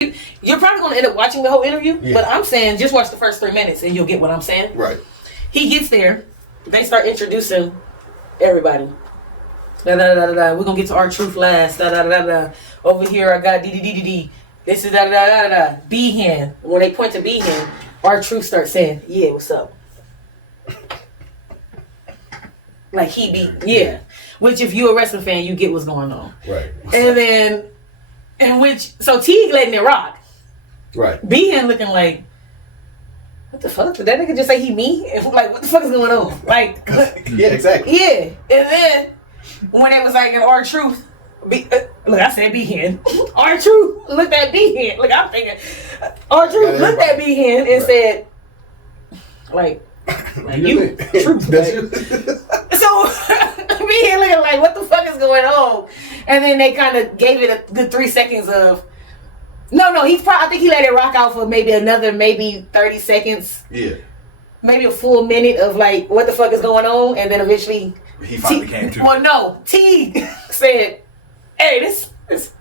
You're probably going to end up watching the whole interview, but I'm saying just watch the first 3 minutes and you'll get what I'm saying. Right. He gets there. They start introducing everybody. Da, da, da, da, da. We're going to get to our truth last. Da, da, da, da, da. Over here, I got D. This is da, da, da, da, da. B-Hand. When they point to B-Hand, our truth starts saying, yeah, what's up? Like he be, yeah. Which if you're a wrestling fan, you get what's going on. Right. And then, so Teague letting it rock. Right. B-Hand looking like, what the fuck? Did that nigga just say he me? And like, what the fuck is going on? Like, yeah, exactly. Yeah. And then, when it was like an R-Truth, look, I said B-Hand. R-Truth looked at B-Hand. Look, I'm thinking, R-Truth looked at B-Hand and said, like you, Truth. That's you. So, B-Hand looking like, what the fuck is going on? And then they kind of gave it a good 3 seconds of, I think he let it rock out for maybe 30 seconds. Yeah. Maybe a full minute of like, what the fuck is going on? And then eventually, he finally came to. Well, no, T said, "Hey, this is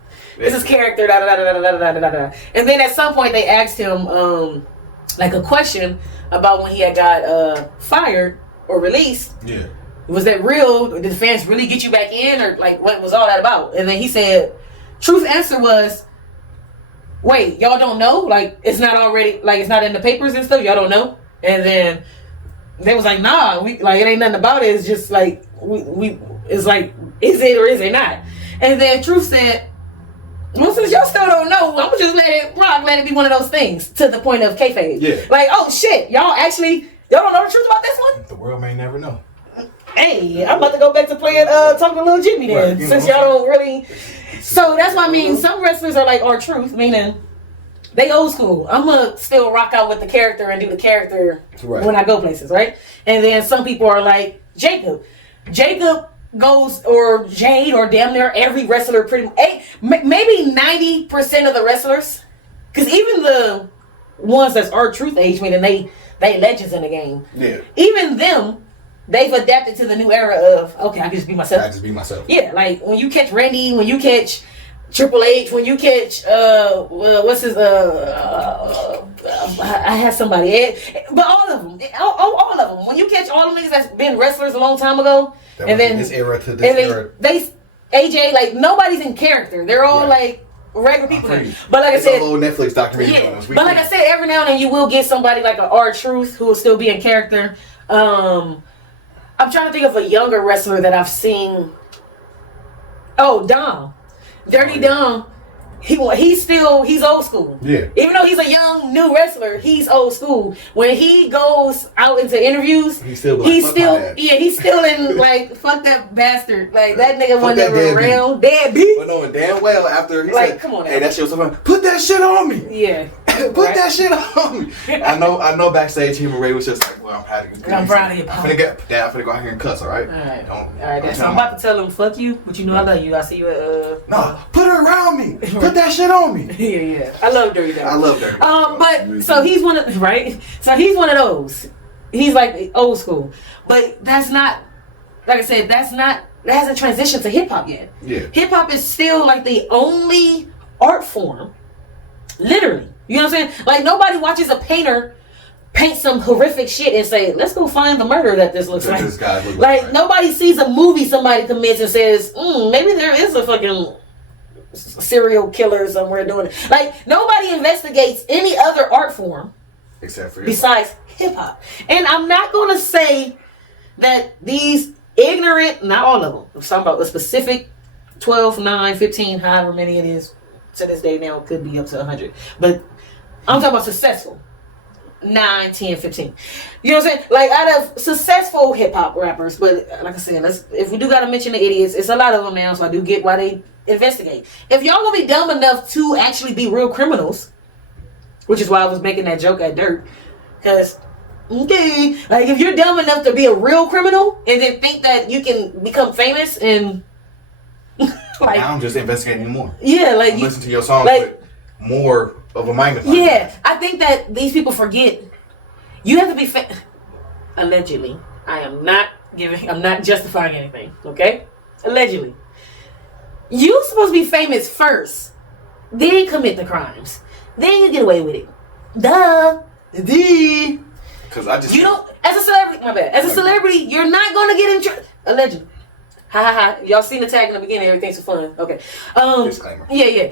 character." Da, da, da, da, da, da, da, da. And then at some point they asked him like a question about when he had got fired or released. Yeah. Was that real? Did the fans really get you back in, or like what was all that about? And then he said, "Truth answer was, wait, y'all don't know? Like it's not already it's not in the papers and stuff. Y'all don't know?" And then they was like, "Nah, it ain't nothing about it. It's just like it's like, is it or is it not?" And then Truth said, "Well, since y'all still don't know, I'm gonna just let it rock, let it be one of those things to the point of kayfabe." Yeah. Like, oh shit, y'all don't know the truth about this one? The world may never know. Hey, I'm about to go back to playing talking to Lil Jimmy then, right, since y'all don't really. So that's what I mean. Some wrestlers are like R-Truth, meaning they old school. I'm gonna still rock out with the character and do the character when I go places, right? And then some people are like Jacob. Jacob goes, or Jade, or damn near every wrestler, maybe 90% of the wrestlers, because even the ones that's R-Truth age, meaning they legends in the game. Yeah. Even them, they've adapted to the new era of, okay, I can just be myself. I just be myself. Yeah, like when you catch Randy, when you catch Triple H, when you catch what's his I had somebody, but all of them, all of them. When you catch all the niggas that's been wrestlers a long time ago, and then this era to this era, they AJ, like nobody's in character. They're all like regular people. But like I said, a little Netflix documentary. Yeah. But like I said, every now and then you will get somebody like an R-Truth who will still be in character. I'm trying to think of a younger wrestler that I've seen. Oh, Dom. Dirty Dom. He's old school. Yeah. Even though he's a young new wrestler, he's old school. When he goes out into interviews, he's still in like, fuck that bastard. Like that nigga wasn't never around. Deadbeat. But knowing damn well after he said, come on now. "Hey, that shit was something. Put that shit on me." Yeah. Put that shit on me. I know backstage him and Ray was just like, "Well, I'm proud of you. I'm proud of you. I'm finna go out here and cuss, all right?" All right. So I'm about to tell him, "Fuck you," but you know I love you. I see you at No, put it around me. Put that shit on me. Yeah. I love Dirty Dom. I love Dirty Dom. But so he's one of So he's one of those. He's like old school. But that's not, like I said, that hasn't transitioned to hip hop yet. Yeah. Hip hop is still like the only art form, literally. You know what I'm saying? Like nobody watches a painter paint some horrific shit and say, "Let's go find the murder that this looks like." This guy looks like nobody sees a movie somebody commits and says, maybe there is a fucking serial killer somewhere doing it. Like nobody investigates any other art form except for besides hip hop. And I'm not gonna say that these ignorant, not all of them, I'm talking about a specific 12, 9, 15, however many it is to this day now, it could be up to 100. But I'm talking about successful 9, 10, 15. You know what I'm saying? Like out of successful hip hop rappers, but like I said, if we do gotta mention the idiots, it's a lot of them now, so I do get why they investigate. If y'all gonna be dumb enough to actually be real criminals, which is why I was making that joke at Dirt, because like if you're dumb enough to be a real criminal and then think that you can become famous and like now I'm just investigating more. Yeah, like you listen to your songs with more of a magnifying glass. I think that these people forget you have to be allegedly. I'm not justifying anything, okay? Allegedly. You supposed to be famous first, then commit the crimes. then you get away with it. Duh. Because I just You don't, as a celebrity, my bad. As a celebrity, you're not gonna get in trouble. Allegedly. Ha ha ha. Y'all seen the tag in the beginning, everything's fun. Okay. Disclaimer. Yeah.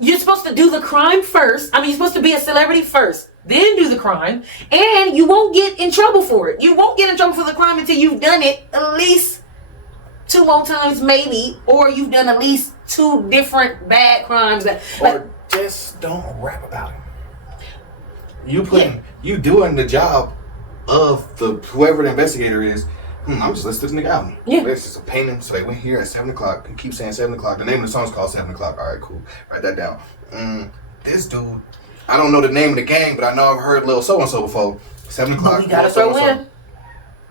You're supposed to do the crime first. I mean, you're supposed to be a celebrity first, then do the crime, and you won't get in trouble for it. You won't get in trouble for the crime until you've done it at least 2 more times, maybe, or you've done at least 2 different bad crimes that. Or just don't rap about it. You doing the job of the whoever the investigator is. I'm just listening to this nigga album. Yeah. It's just a painting. So they went here at 7 o'clock. You keep saying 7 o'clock. The name of the song's called 7 o'clock. All right, cool. Write that down. This dude, I don't know the name of the gang, but I know I've heard Lil So-and-so before. 7 o'clock. We gotta throw in.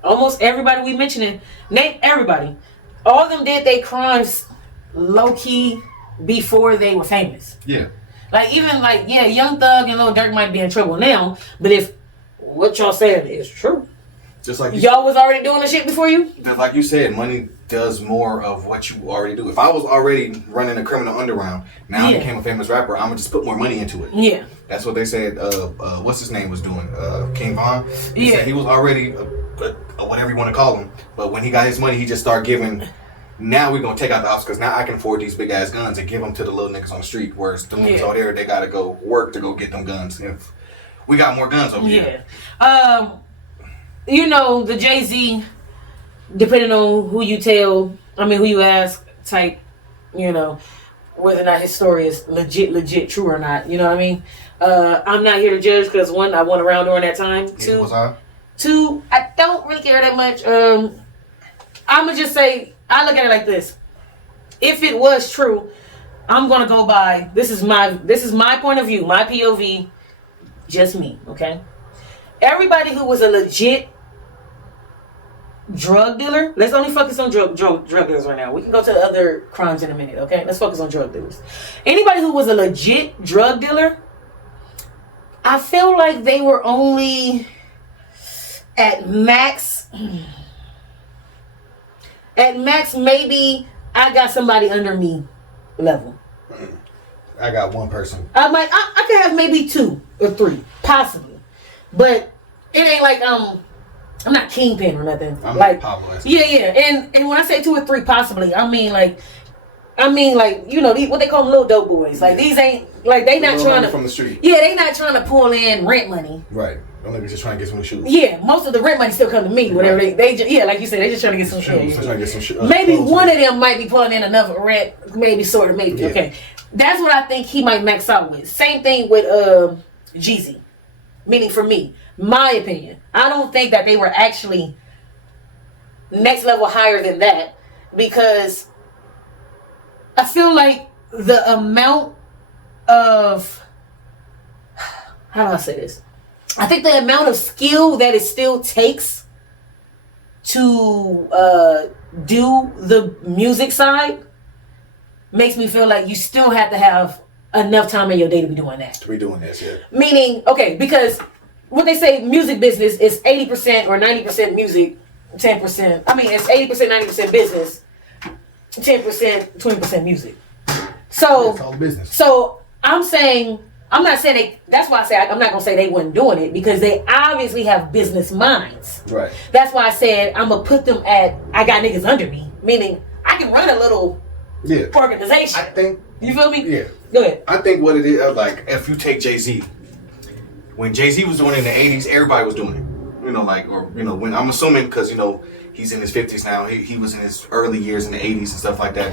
Almost everybody we mentioning, name everybody. All of them did their crimes low-key before they were famous. Yeah. Like, even like, yeah, Young Thug and Lil Durk might be in trouble now, but if what y'all saying is true, just like y'all was already doing the shit before you? Just like you said, money does more of what you already do. If I was already running a criminal underground, now I became a famous rapper, I'm gonna just put more money into it. Yeah. That's what they said, what's his name was doing? King Von? He said he was already, whatever you want to call him, but when he got his money, he just started giving. Now we're gonna take out the ops because now I can afford these big ass guns and give them to the little niggas on the street. Whereas the niggas out there, they gotta go work to go get them guns. If we got more guns over here. You know, the Jay-Z, depending on who you ask type, you know, whether or not his story is legit true or not. You know what I mean? I'm not here to judge because 1, I wasn't around during that time. 2, I don't really care that much. I'm gonna just say, I look at it like this. If it was true, I'm gonna go by, this is my point of view, my POV, just me, okay? Everybody who was a legit drug dealer, let's only focus on drug dealers right now. We can go to other crimes in a minute, okay? Let's focus on drug dealers. Anybody who was a legit drug dealer, I feel like they were only at max, maybe I got somebody under me level. I got one person. I could have maybe 2 or 3, possibly. But it ain't like I'm not kingpin or nothing. I'm like Pablo. Yeah. And when I say 2 or 3 possibly, I mean like you know what they call them, little dope boys. Like these ain't like they not trying to from the street. Yeah, they not trying to pull in rent money. Right. Them niggas just trying to get some shoes. Yeah, most of the rent money still come to me. Whatever they just, like you said, they just trying to get some shoes. Trying to get some shoes. Maybe one of them might be pulling in enough rent. Maybe sort of maybe. Yeah. Okay, that's what I think he might max out with. Same thing with Jeezy. Meaning for me, my opinion, I don't think that they were actually next level higher than that, because I feel like the amount of, how do I say this? I think the amount of skill that it still takes to do the music side makes me feel like you still have to have enough time in your day to be doing that. To be doing this, yeah. Meaning, okay, because what they say, music business is 80% or 90% music, 10%. I mean, it's 80%, 90% business, 10%, 20% music. So, it's all business. So I'm saying, I'm not saying that's why I say I'm not going to say they weren't doing it, because they obviously have business minds. Right. That's why I said I'm going to put them at, I got niggas under me. Meaning, I can run a little organization. I think. You feel me? Yeah. Go ahead. I think what it is, like, if you take Jay-Z, when Jay-Z was doing it in the 80s, everybody was doing it. You know, like, or, you know, when I'm assuming, because, you know, he's in his 50s now, he was in his early years in the 80s and stuff like that.